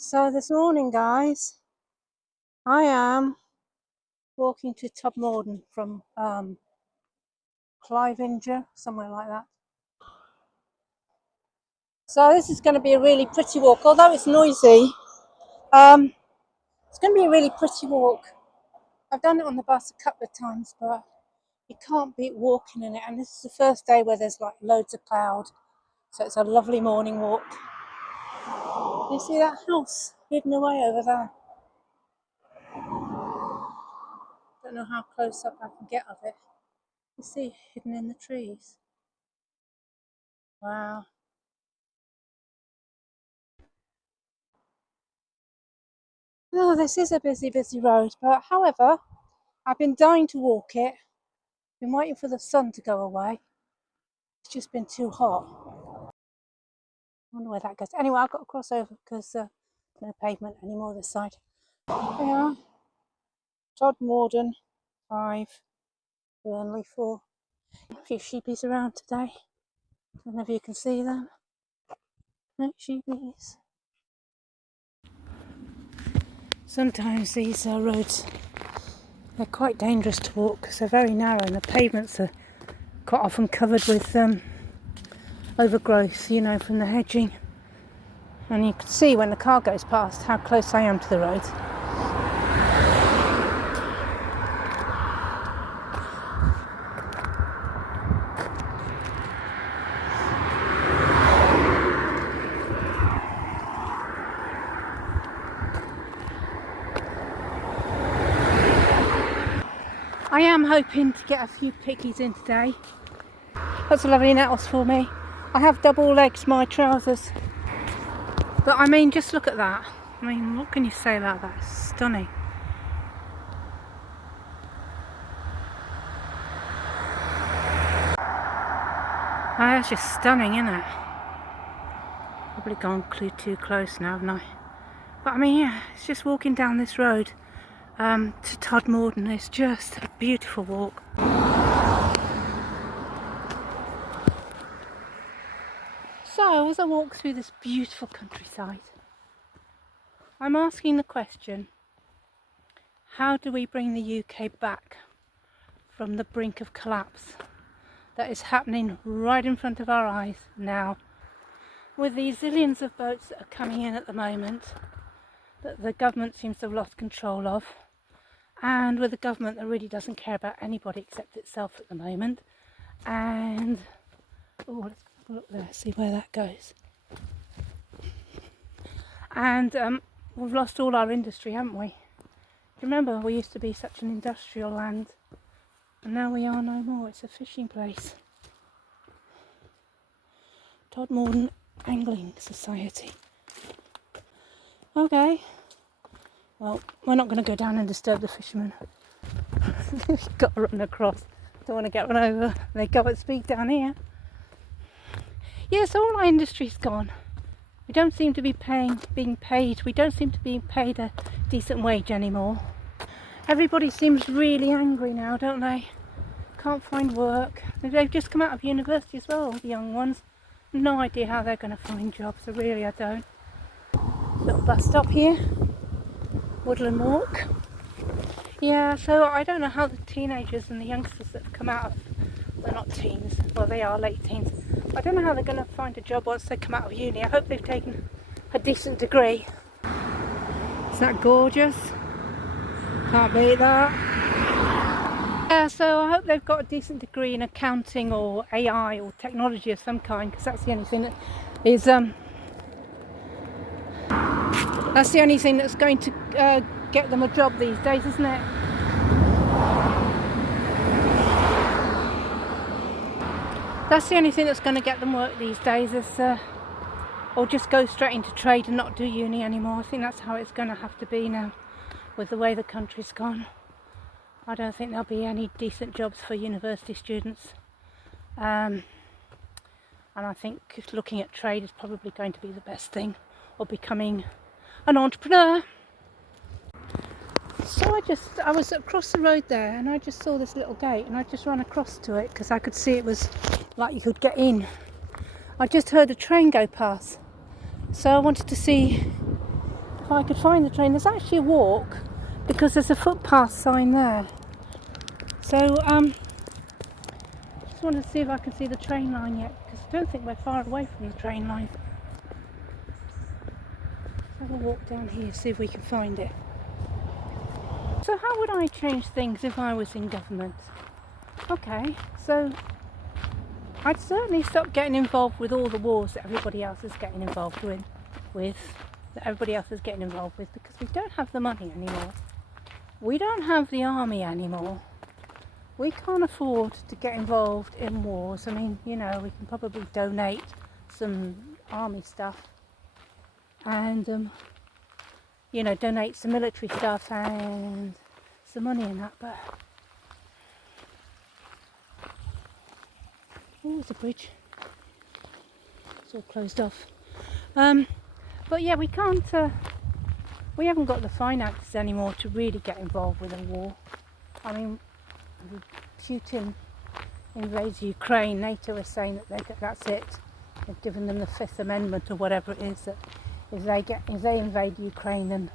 So this morning, guys, I am walking to Todmorden from Clivinger, somewhere like that. So this is going to be a really pretty walk, although it's noisy. It's going to be a really pretty walk. I've done it on the bus a couple of times, but you can't beat walking in it. And this is the first day where there's like loads of cloud, so it's a lovely morning walk. You see that house hidden away over there? Don't know how close up I can get of it. You see, hidden in the trees. Wow. Oh, this is a busy road, but however, I've been dying to walk it. Been waiting for the sun to go away. It's just been too hot. I wonder where that goes. Anyway, I've got to cross over because no pavement anymore this side. There we are. Todmorden 5, Burnley 4. A few sheepies around today. Don't know if you can see them. No sheepies. Sometimes these roads, they're quite dangerous to walk because they're very narrow and the pavements are quite often covered with overgrowth, you know, from the hedging. And you can see when the car goes past how close I am to the road. I am hoping to get a few pickies in today. That's a lovely nettles for me. I have double legged my trousers. But I mean, just look at that. I mean, what can you say about that? It's stunning. That's just stunning, isn't it? Probably gone too close now, haven't I? But I mean, yeah, it's just walking down this road to Todmorden. It's just a beautiful walk. So, as I walk through this beautiful countryside, I'm asking the question, how do we bring the UK back from the brink of collapse that is happening right in front of our eyes now, with these zillions of boats that are coming in at the moment that the government seems to have lost control of, and with a government that really doesn't care about anybody except itself at the moment. And oh, let's have a look there, see where that goes. And we've lost all our industry, haven't we? Remember, we used to be such an industrial land, and now we are no more. It's a fishing place. Todmorden Angling Society. Okay. Well, we're not going to go down and disturb the fishermen. We've got to run across. Don't want to get run over. They go at speed down here. Yes, all our industry's gone. We don't seem to be being paid. We don't seem to be paid a decent wage anymore. Everybody seems really angry now, don't they? Can't find work. They've just come out of university as well, the young ones. No idea how they're going to find jobs. So really, I don't. Little bus stop here. Woodland Walk. Yeah, so I don't know how the teenagers and the youngsters that have come out of, they're not teens, well they are late teens. I don't know how they're going to find a job once they come out of uni. I hope they've taken a decent degree. Isn't that gorgeous? Can't beat that. Yeah, so I hope they've got a decent degree in accounting or AI or technology of some kind, because that's the only thing that is that's the only thing that's going to get them a job these days, isn't it? That's the only thing that's going to get them work these days, is or just go straight into trade and not do uni anymore. I think that's how it's going to have to be now, with the way the country's gone. I don't think there'll be any decent jobs for university students. And I think looking at trade is probably going to be the best thing, or becoming an entrepreneur. So I was across the road there and I just saw this little gate and I just ran across to it because I could see it was like you could get in. I just heard a train go past, so I wanted to see if I could find the train. There's actually a walk because there's a footpath sign there. So just wanted to see if I can see the train line yet, because I don't think we're far away from the train line. Let's have a walk down here, see if we can find it. So how would I change things if I was in government? Okay, so I'd certainly stop getting involved with all the wars that everybody else is getting involved with, because we don't have the money anymore. We don't have the army anymore. We can't afford to get involved in wars. I mean, you know, we can probably donate some army stuff and, you know, donate some military stuff and some money in that, but... Oh, there's a bridge. It's all closed off. But yeah, we can't... we haven't got the finances anymore to really get involved with a war. I mean, Putin invades Ukraine. NATO is saying that that's it. They've given them the Fifth Amendment or whatever it is, that if they invade Ukraine, then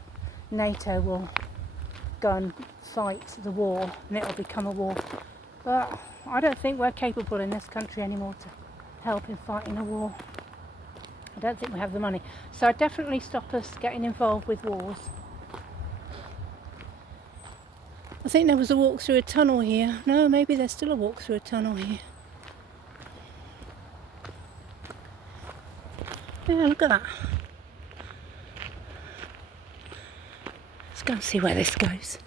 NATO will go and fight the war, and it'll become a war. But I don't think we're capable in this country anymore to help in fighting a war. I don't think we have the money. So I'd definitely stop us getting involved with wars. I think there was a walk through a tunnel here. No, maybe there's still a walk through a tunnel here. Yeah, look at that. Let's go and see where this goes.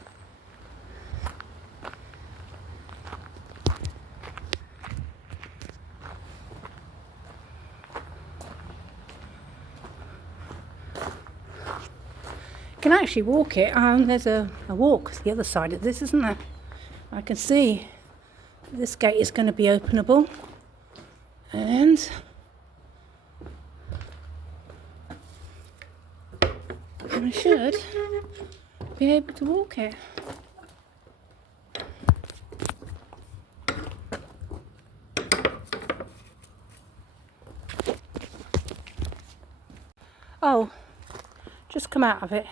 You can actually walk it, and there's a walk the other side of this, isn't there? I can see this gate is going to be openable, and I should be able to walk it. Oh, just come out of it.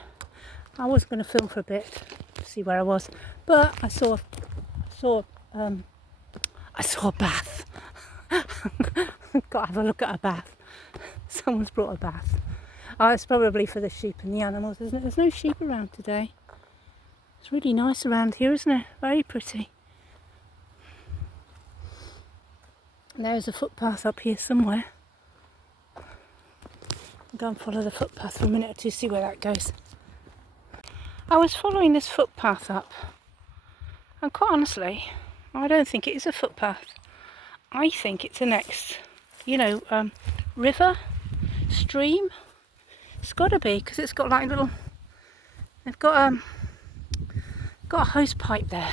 I was going to film for a bit to see where I was, but I saw a bath. Got to have a look at a bath. Someone's brought a bath. Oh, it's probably for the sheep and the animals, isn't it? There's no sheep around today. It's really nice around here, isn't it? Very pretty. And there's a footpath up here somewhere. I'll go and follow the footpath for a minute or two, see where that goes. I was following this footpath up, and quite honestly, I don't think it is a footpath. I think it's the next, river, stream. It's got to be, because it's got like little, they've got a hose pipe there,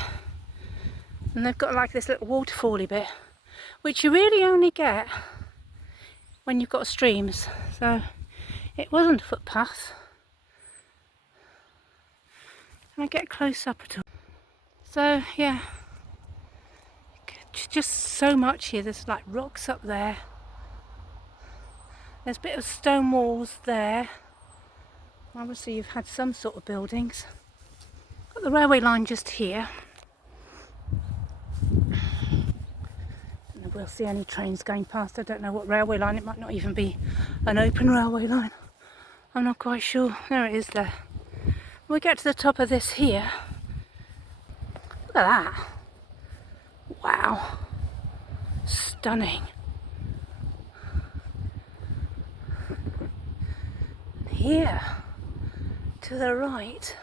and they've got like this little waterfally bit, which you really only get when you've got streams. So it wasn't a footpath. Can I get close up at all? So yeah, just so much here. There's like rocks up there. There's a bit of stone walls there. Obviously you've had some sort of buildings. Got the railway line just here. And we'll see any trains going past. I don't know what railway line. It might not even be an open railway line. I'm not quite sure. There it is there. We get to the top of this here. Look at that. Wow. Stunning. Here, to the right,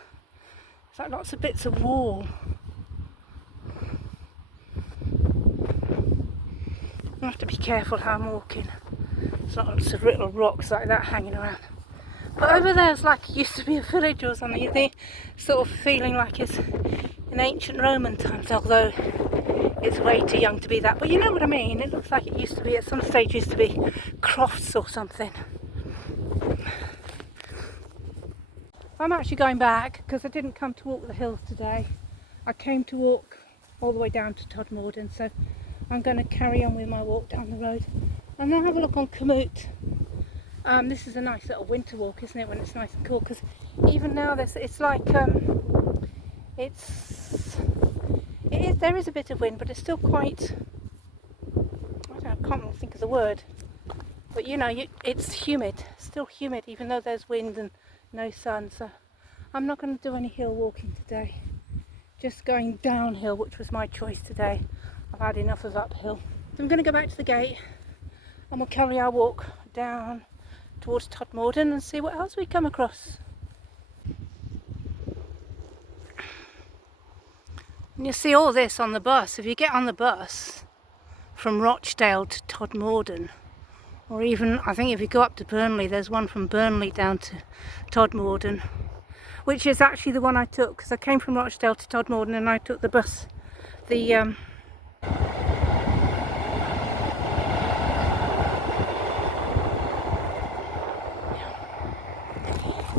it's like lots of bits of wall. I have to be careful how I'm walking. There's not lots of little rocks like that hanging around. But over there's like it used to be a village or something. You're sort of feeling like it's in ancient Roman times, although it's way too young to be that. But you know what I mean? It looks like it used to be, at some stage, used to be crofts or something. I'm actually going back because I didn't come to walk the hills today. I came to walk all the way down to Todmorden, so I'm going to carry on with my walk down the road and then have a look on Komoot. This is a nice little winter walk, isn't it, when it's nice and cool, because even now it's like there is a bit of wind, but it's still quite, I can't really think of the word, but you know, it's humid, still humid, even though there's wind and no sun. So I'm not going to do any hill walking today, just going downhill, which was my choice today. I've had enough of uphill. So I'm going to go back to the gate and we'll carry our walk down towards Todmorden and see what else we come across. And you see all this on the bus. If you get on the bus from Rochdale to Todmorden, or even, I think if you go up to Burnley, there's one from Burnley down to Todmorden, which is actually the one I took, because I came from Rochdale to Todmorden and I took the bus,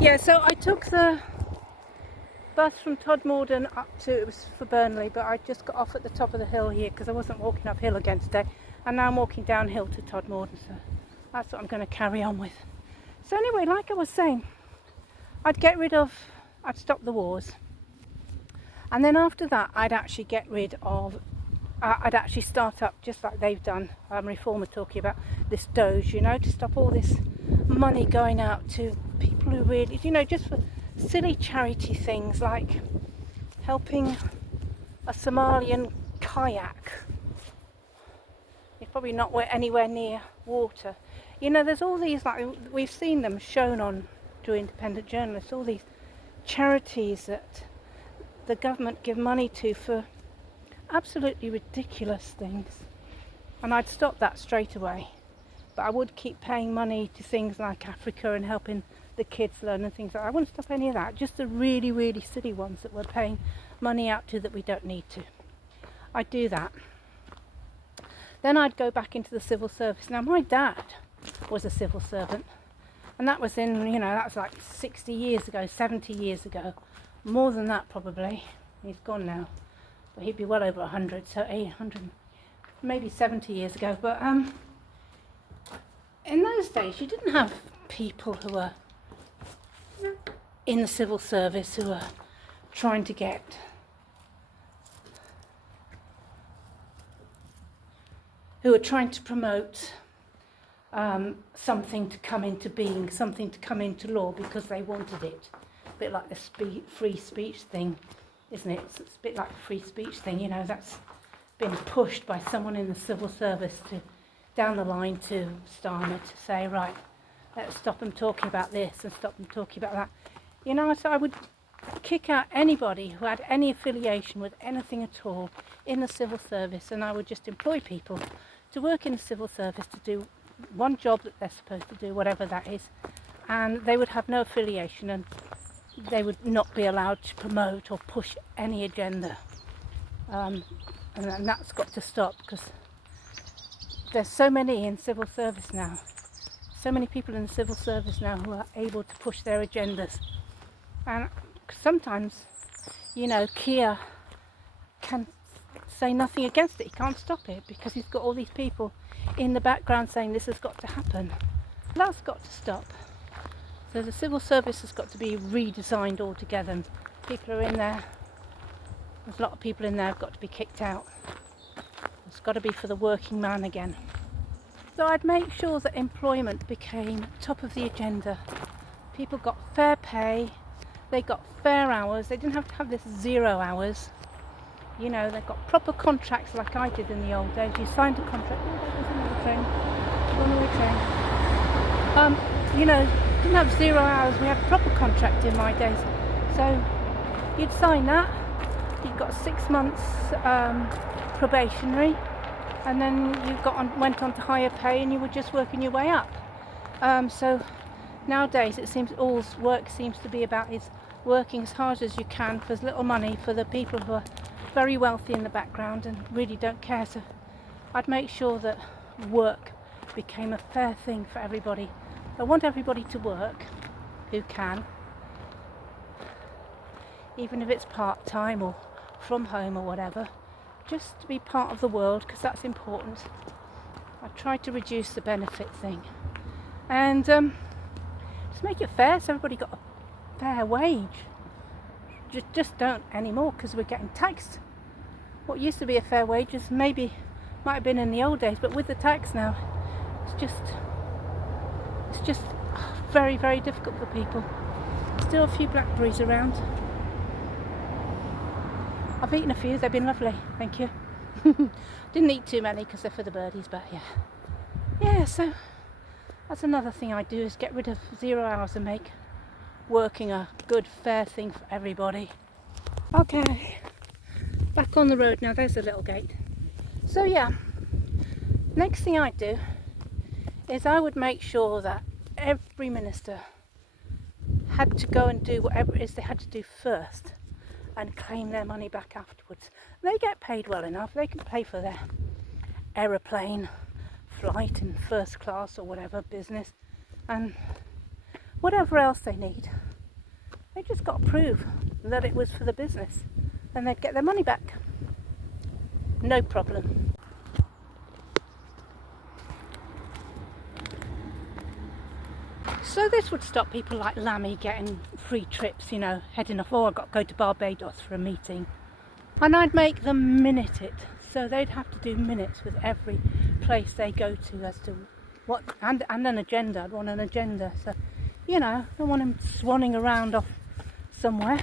yeah, so I took the bus from Todmorden up to, it was for Burnley, but I just got off at the top of the hill here because I wasn't walking uphill again today, and now I'm walking downhill to Todmorden, so that's what I'm going to carry on with. So anyway, like I was saying, I'd stop the wars, and then after that I'd actually I'd actually start up, just like they've done, Reform are talking about this Doge, you know, to stop all this money going out to people who really, you know, just for silly charity things like helping a Somalian kayak. It's probably not anywhere near water. You know, there's all these, like, we've seen them shown on to independent journalists, all these charities that the government give money to for absolutely ridiculous things. And I'd stop that straight away. But I would keep paying money to things like Africa and helping the kids learn and things like that. I wouldn't stop any of that, just the really, really silly ones that we're paying money out to that we don't need to. I'd do that. Then I'd go back into the civil service. Now, my dad was a civil servant, and that was that's like 60 years ago, 70 years ago, more than that probably. He's gone now, but he'd be well over 100, so 800, maybe 70 years ago. But in those days, you didn't have people who were in the civil service who were trying to promote something to come into being, something to come into law because they wanted it. A bit like the free speech thing, isn't it? It's a bit like the free speech thing, you know, that's been pushed by someone in the civil service to down the line to Starmer to say, right, let's stop them talking about this and stop them talking about that. You know, so I would kick out anybody who had any affiliation with anything at all in the civil service, and I would just employ people to work in the civil service to do one job that they're supposed to do, whatever that is, and they would have no affiliation and they would not be allowed to promote or push any agenda. And that's got to stop, because there's so many in civil service now, so many people in the civil service now who are able to push their agendas. And sometimes, you know, Keir can say nothing against it. He can't stop it because he's got all these people in the background saying this has got to happen. That's got to stop. So the civil service has got to be redesigned altogether, and people are in there. There's a lot of people in there who've got to be kicked out. It's got to be for the working man again. So I'd make sure that employment became top of the agenda. People got fair pay, they got fair hours, they didn't have to have this 0 hours. You know, they got proper contracts like I did in the old days. You signed a contract. Oh, that was another train. You know, didn't have 0 hours. We had a proper contract in my days. So you'd sign that. You got 6 months probationary, and then you went on to higher pay, and you were just working your way up. So nowadays it seems all work seems to be about is working as hard as you can for as little money for the people who are very wealthy in the background and really don't care. So I'd make sure that work became a fair thing for everybody. I want everybody to work who can, even if it's part-time or from home or whatever, just to be part of the world, because that's important. I tried to reduce the benefit thing, and just make it fair so everybody got a fair wage. Just don't anymore, because we're getting taxed. What used to be a fair wage is maybe might have been in the old days, but with the tax now, it's just very, very difficult for people. Still a few blackberries around. I've eaten a few, they've been lovely, thank you. Didn't eat too many because they're for the birdies, but yeah, so that's another thing I do, is get rid of 0 hours and make working a good, fair thing for everybody. Okay, back on the road now. There's a little gate. So yeah, next thing I do is I would make sure that every minister had to go and do whatever it is they had to do first and claim their money back afterwards. They get paid well enough, they can pay for their aeroplane flight in first class or whatever business and whatever else they need. They just got to prove that it was for the business and they'd get their money back. No problem. So this would stop people like Lammy getting free trips, you know, heading off, oh, I've got to go to Barbados for a meeting. And I'd make them minute it, so they'd have to do minutes with every place they go to as to what, and an agenda. I'd want an agenda, so, you know, I don't want them swanning around off somewhere.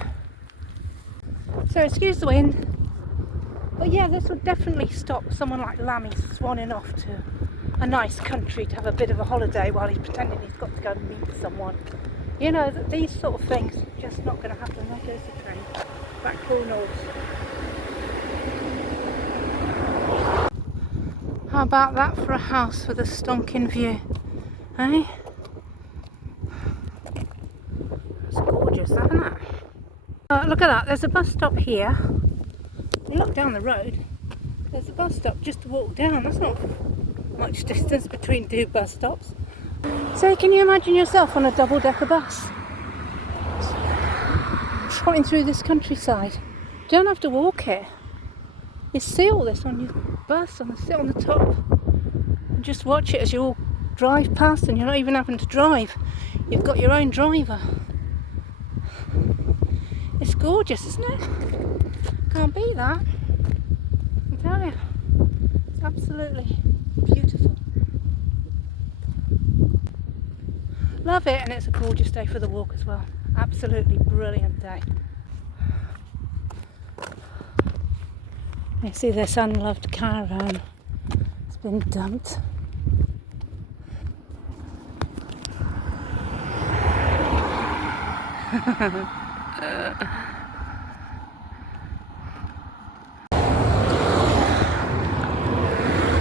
So excuse the wind. But yeah, this would definitely stop someone like Lammy swanning off to a nice country to have a bit of a holiday while he's pretending he's got to go and meet someone. You know, these sort of things are just not going to happen. There goes the train. Back full north. How about that for a house with a stonking view? Eh? That's gorgeous, isn't it? Look at that, there's a bus stop here. You look down the road, there's a bus stop just to walk down. That's not much distance between two bus stops. So can you imagine yourself on a double-decker bus trotting through this countryside? You don't have to walk it. You see all this on your bus, sit on the top and just watch it as you all drive past, and you're not even having to drive. You've got your own driver. It's gorgeous, isn't it? Can't beat that. I tell you, it's absolutely beautiful. Love it, and it's a gorgeous day for the walk as well. Absolutely brilliant day. You see this unloved caravan. It's been dumped.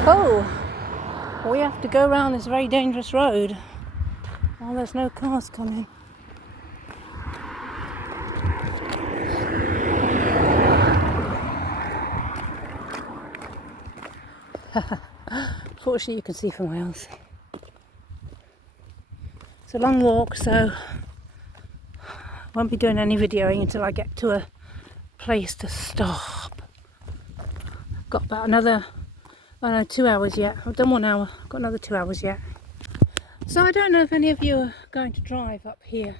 Oh, we have to go around this very dangerous road. Oh, there's no cars coming. Fortunately, you can see for miles. It's a long walk, so I won't be doing any videoing until I get to a place to stop. I've got about another, 2 hours yet. I've done 1 hour. I've got another 2 hours yet. So I don't know if any of you are going to drive up here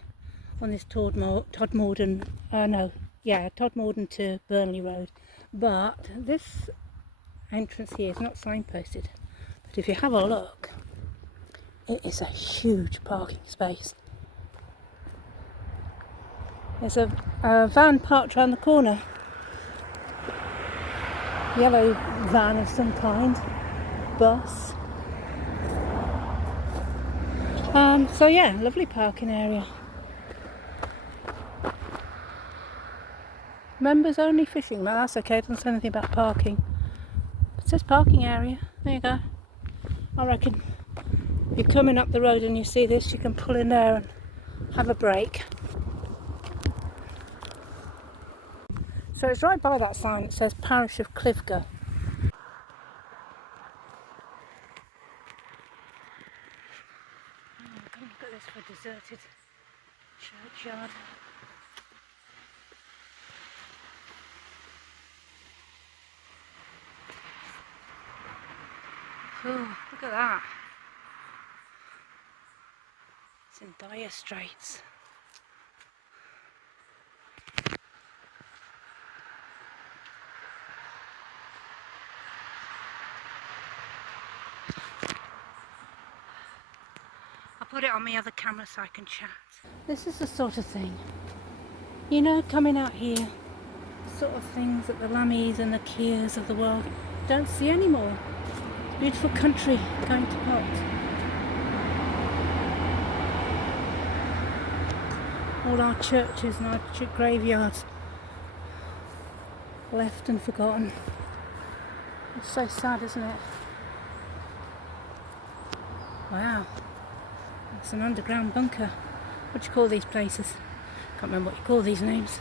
on this Todmorden, Todmorden to Burnley Road. But this entrance here is not signposted. But if you have a look, it is a huge parking space. There's a van parked around the corner. Yellow van of some kind. Bus. So yeah, lovely parking area. Members only fishing. No, that's okay. It doesn't say anything about parking. It says parking area. There you go. I reckon if you're coming up the road and you see this, you can pull in there and have a break. So it's right by that sign that says Parish of Clivger. Oh, come look at this for a deserted churchyard. Oh, look at that. It's in dire straits. I'll put it on my other camera so I can chat. This is the sort of thing, you know, coming out here, sort of things that the Lammies and the Kiers of the world don't see anymore. Beautiful country going to pot. All our churches and our graveyards left and forgotten. It's so sad, isn't it? Wow, it's an underground bunker. What do you call these places? Can't remember what you call these names.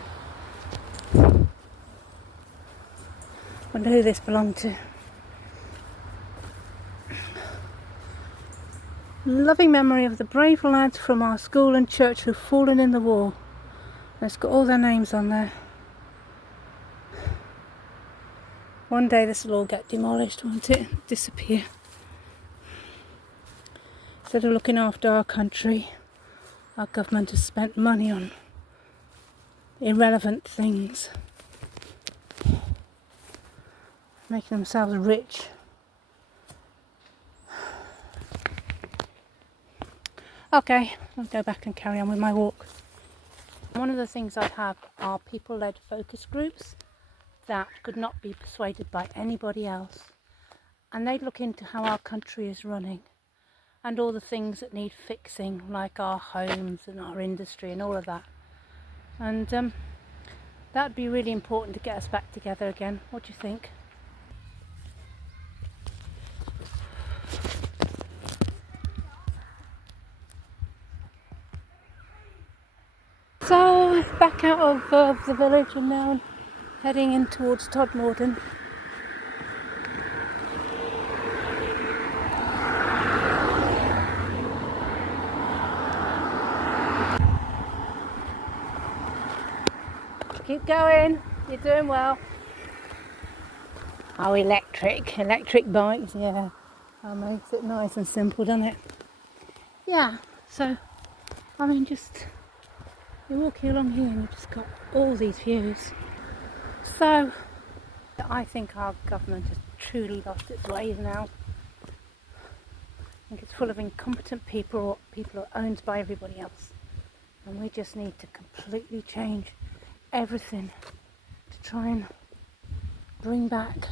Wonder who this belonged to. Loving memory of the brave lads from our school and church who've fallen in the war. It's got all their names on there. One day this will all get demolished, won't it? Disappear. Instead of looking after our country, our government has spent money on irrelevant things, making themselves rich. Okay, I'll go back and carry on with my walk. One of the things I'd have are people-led focus groups that could not be persuaded by anybody else, and they'd look into how our country is running and all the things that need fixing, like our homes and our industry and all of that. And that'd be really important to get us back together again. What do you think? So back out of the village and now heading in towards Todmorden. Keep going, you're doing well. Oh, electric bikes, yeah. That makes it nice and simple, doesn't it? Yeah, so, I mean, just, you're walking along here and you've just got all these views. So, I think our government has truly lost its ways now. I think it's full of incompetent people, or people who are owned by everybody else. And we just need to completely change everything to try and bring back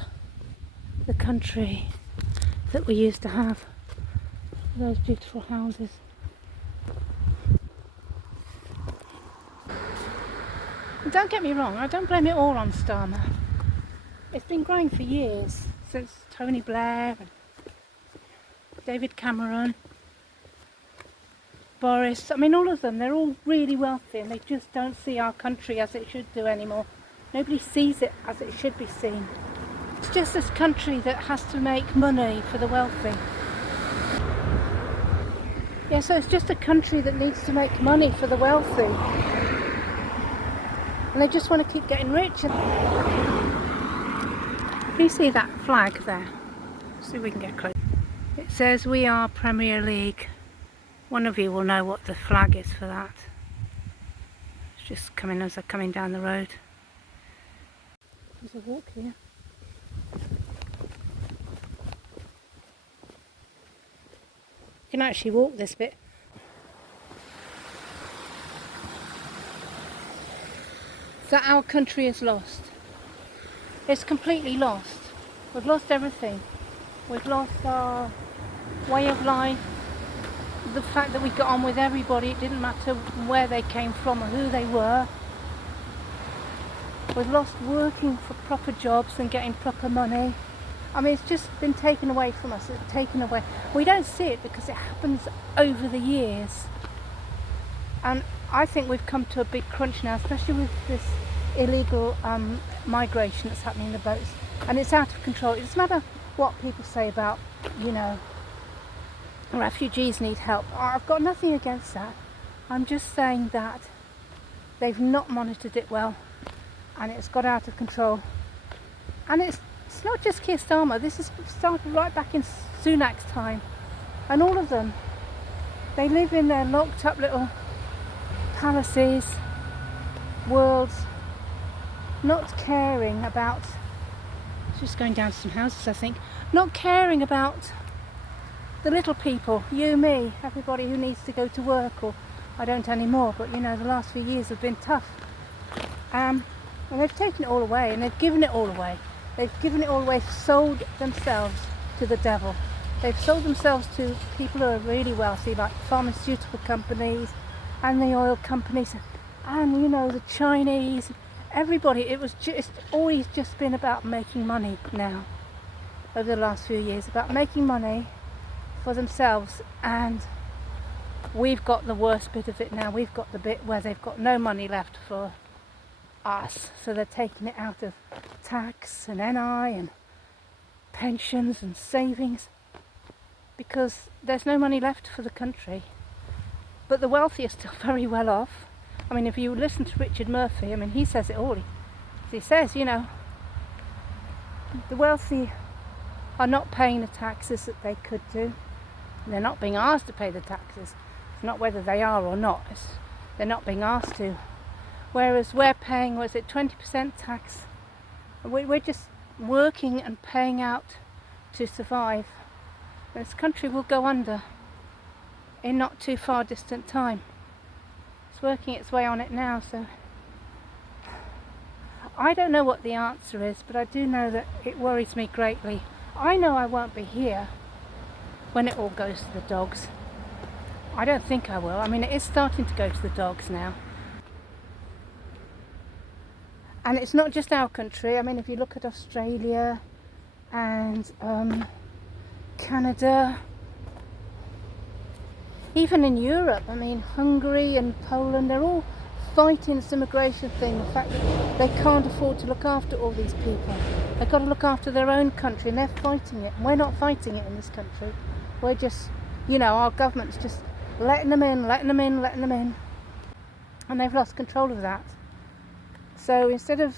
the country that we used to have. Those beautiful houses. And don't get me wrong, I don't blame it all on Starmer. It's been growing for years, since Tony Blair and David Cameron, Boris. I mean, all of them, they're all really wealthy and they just don't see our country as it should do anymore. Nobody sees it as it should be seen. It's just this country that has to make money for the wealthy. Yeah, so it's just a country that needs to make money for the wealthy. And they just want to keep getting rich. Can you see that flag there? See if we can get close. It says we are Premier League. One of you will know what the flag is for that. It's just coming as they're coming down the road. There's a walk here. You can actually walk this bit. That our country is lost. It's completely lost. We've lost everything. We've lost our way of life. The fact that we got on with everybody, it didn't matter where they came from or who they were. We've lost working for proper jobs and getting proper money. I mean, it's just been taken away from us. It's taken away. We don't see it because it happens over the years. And I think we've come to a big crunch now, especially with this illegal migration that's happening in the boats. And it's out of control. It doesn't matter what people say about, you know, refugees need help. I've got nothing against that. I'm just saying that they've not monitored it well and it's got out of control. And it's not just Keir Starmer. This has started right back in Sunak's time. And all of them, They live in their locked up little palaces, worlds, not caring about, just going down to some houses I think, not caring about the little people, you, me, everybody who needs to go to work, or I don't anymore, but you know, the last few years have been tough. And they've taken it all away, and they've given it all away. They've given it all away, sold themselves to the devil. They've sold themselves to people who are really wealthy, like pharmaceutical companies and the oil companies, and you know, the Chinese, everybody. It's always just been about making money now, over the last few years, about making money for themselves, and we've got the worst bit of it now. We've got the bit where they've got no money left for us, so they're taking it out of tax and NI and pensions and savings, because there's no money left for the country. But the wealthy are still very well off. I mean, if you listen to Richard Murphy, I mean, he says it all. He says, you know, the wealthy are not paying the taxes that they could do. They're not being asked to pay the taxes. It's not whether they are or not. They're not being asked to. Whereas we're paying, was it 20% tax? We're just working and paying out to survive. This country will go under in not too far distant time. It's working its way on it now, so I don't know what the answer is, but I do know that it worries me greatly. I know I won't be here when it all goes to the dogs. I don't think I will. I mean, it is starting to go to the dogs now. And it's not just our country. I mean, if you look at Australia and Canada, even in Europe, I mean, Hungary and Poland, they're all fighting this immigration thing. The fact that they can't afford to look after all these people. They've got to look after their own country, and they're fighting it. And we're not fighting it in this country. We're just, you know, our government's just letting them in, letting them in, letting them in. And they've lost control of that. So instead of,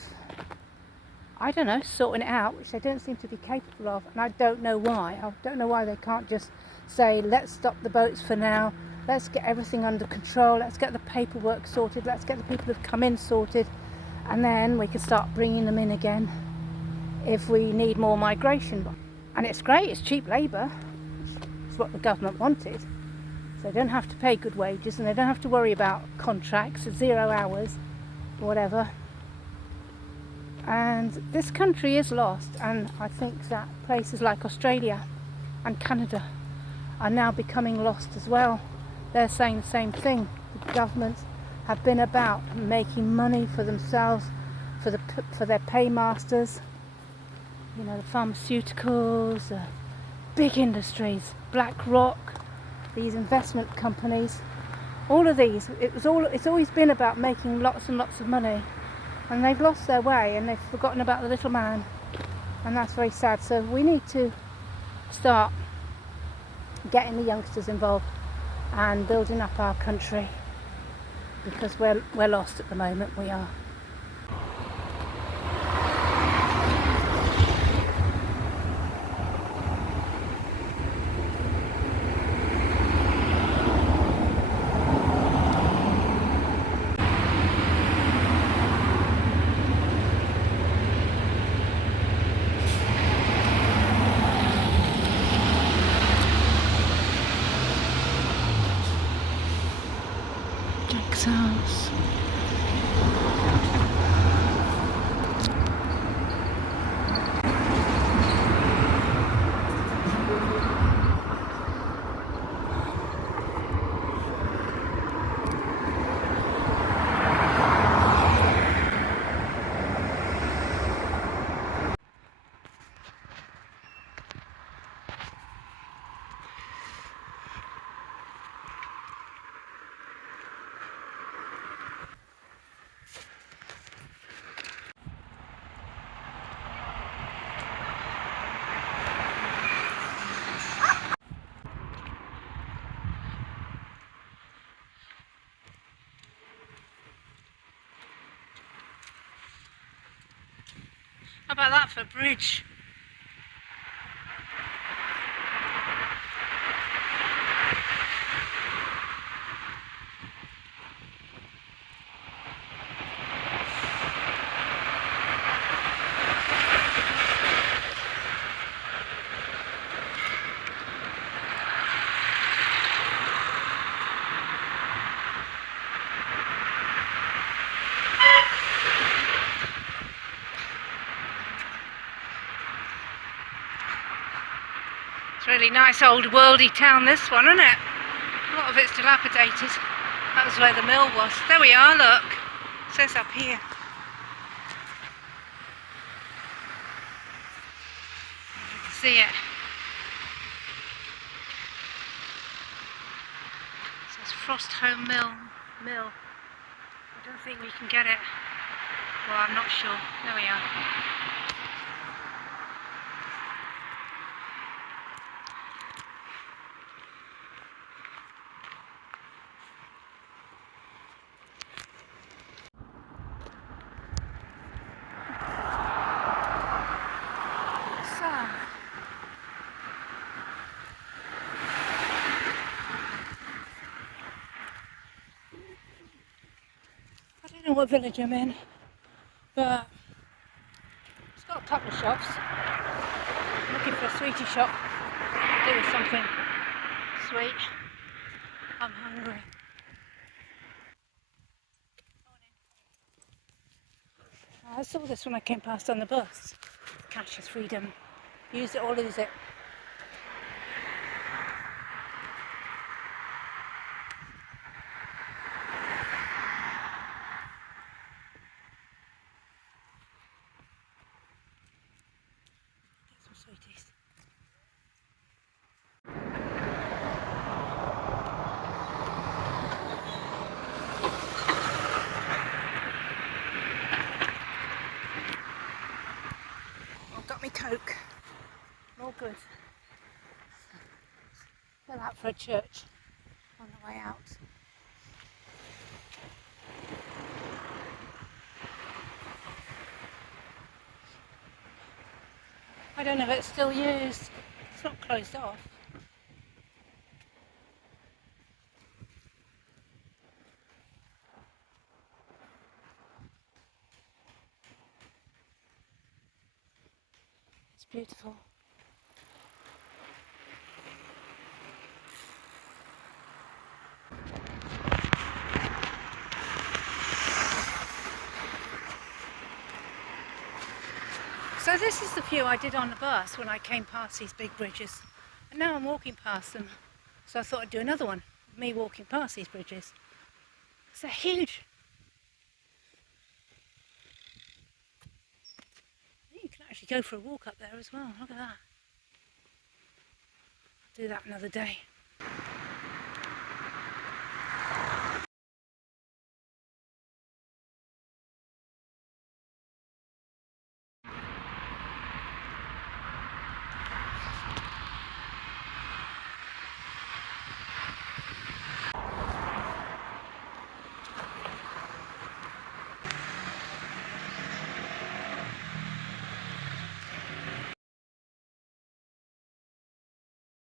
I don't know, sorting it out, which they don't seem to be capable of, and I don't know why. I don't know why they can't just say, let's stop the boats for now, let's get everything under control, let's get the paperwork sorted, let's get the people who've come in sorted, and then we can start bringing them in again if we need more migration. And it's great, it's cheap labour, it's what the government wanted. So they don't have to pay good wages, and they don't have to worry about contracts, 0 hours, whatever. And this country is lost, and I think that places like Australia and Canada are now becoming lost as well. They're saying the same thing. The governments have been about making money for themselves, for their paymasters, you know, the pharmaceuticals, big industries, BlackRock, these investment companies, all of these. It's always been about making lots and lots of money. And they've lost their way, and they've forgotten about the little man, and that's very sad. So we need to start getting the youngsters involved and building up our country, because we're lost at the moment. We are. House. How about that for a bridge? Really nice old worldy town, this one, isn't it? A lot of it's dilapidated. That was where the mill was. There we are, look. It says up here. You can see it. It says Frost Home Mill. I don't think we can get it. Well, I'm not sure. There we are. So, I don't know what village I'm in, but it's got a couple of shops. I'm looking for a sweetie shop. Do with something sweet. I'm hungry. I saw this when I came past on the bus. Cash is freedom. Use it or lose it. Get some sweeties. I've got me Coke. All good. Fill out for a church on the way out. I don't know if it's still used. It's not closed off. It's beautiful. So this is the view I did on the bus when I came past these big bridges. And now I'm walking past them. So I thought I'd do another one, me walking past these bridges. They're huge. You can actually go for a walk up there as well. Look at that. I'll do that another day.